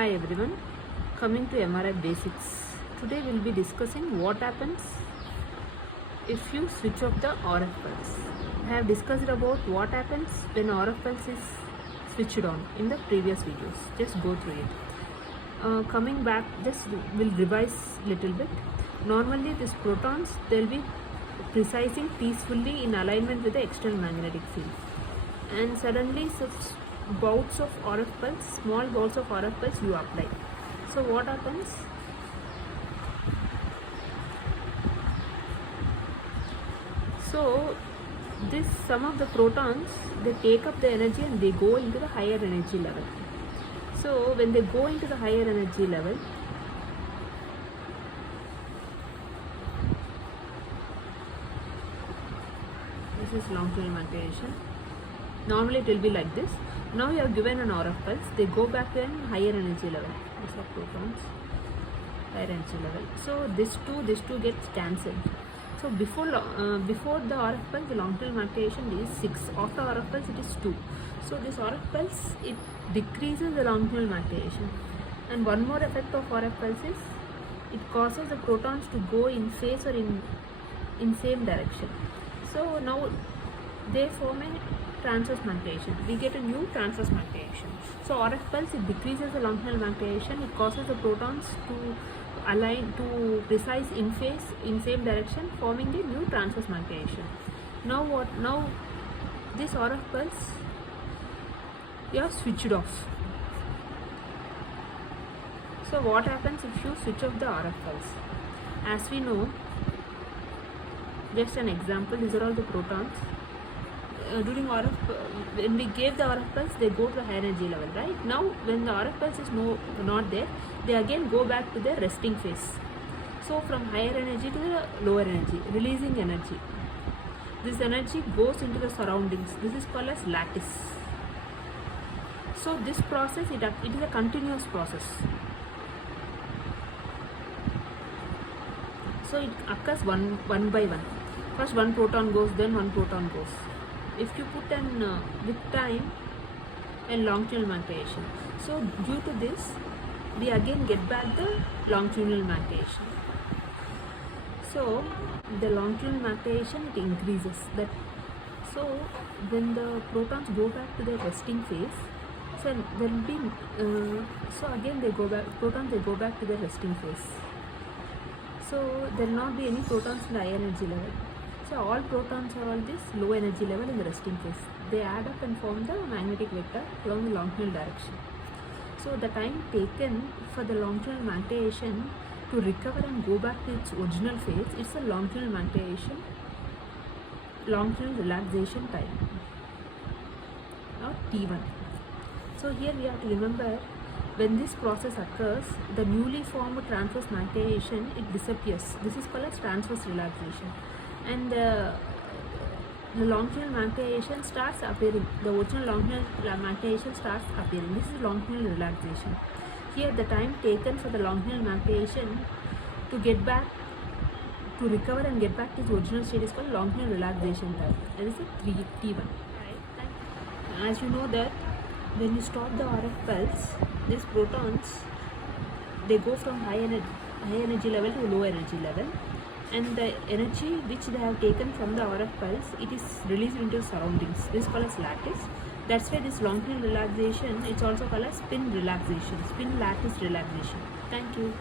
Hi everyone, coming to MRI Basics. Today we'll be discussing what happens if you switch off the RF pulse. I have discussed about what happens when RF pulse is switched on in the previous videos. Just go through it. Coming back, just will revise little bit. Normally these protons, they'll be precising peacefully in alignment with the external magnetic field. And suddenly such bouts of RF pulse, small bouts of RF pulse you apply. So what happens? So this some of the protons, they take up the energy and they go into the higher energy level. So when they go into the higher energy level, this is longitudinal magnetism. Normally it will be like this. Now you are given an RF pulse, they go back to a higher energy level. These are protons, higher energy level. So this two gets cancelled. So before the RF pulse, the longitudinal magnetism is 6. After RF pulse, it is 2. So this RF pulse, it decreases the longitudinal magnetism. And one more effect of RF pulse is it causes the protons to go in phase or in same direction. So now they form a transverse magnetism. We get a new transverse magnetism. So RF pulse, it decreases the longitudinal magnetism. It causes the protons to align, to precise in phase in same direction, forming a new transverse magnetism. Now what? Now this RF pulse, you have switched off. So what happens if you switch off the RF pulse? As we know, just an example, these are all the protons. During RF, when we gave the RF pulse, they go to the higher energy level, right? Now, when the RF pulse is not there, they again go back to their resting phase. So, from higher energy to the lower energy, releasing energy. This energy goes into the surroundings. This is called as lattice. So, this process, it is a continuous process. So, it occurs one by one. First one proton goes, then one proton goes. If you put with time and longitudinal magnetism. So due to this, we again get back the longitudinal magnetism. So the longitudinal magnetism, it increases. So when the protons go back to their resting phase, so there will be so again they go back, protons, they go back to their resting phase. So there will not be any protons in the higher energy level. So all protons are on this low energy level in the resting phase. They add up and form the magnetic vector along the longitudinal direction. So the time taken for the longitudinal magnetism to recover and go back to its original phase, it's a longitudinal magnetism, longitudinal relaxation time, or T1. So here we have to remember, when this process occurs, the newly formed transverse magnetism, it disappears. This is called as transverse relaxation. And the longitudinal magnetism starts appearing. The original longitudinal magnetism starts appearing. This is longitudinal relaxation. Here the time taken for the longitudinal magnetism to get back, to recover and get back to its original state is called longitudinal relaxation time. That is a T1. Right. As you know that when you stop the RF pulse, these protons, they go from high energy level to low energy level. And the energy which they have taken from the RF pulse, it is released into the surroundings. This is called as lattice. That's why this longitudinal relaxation, it's also called as spin relaxation, spin lattice relaxation. Thank you.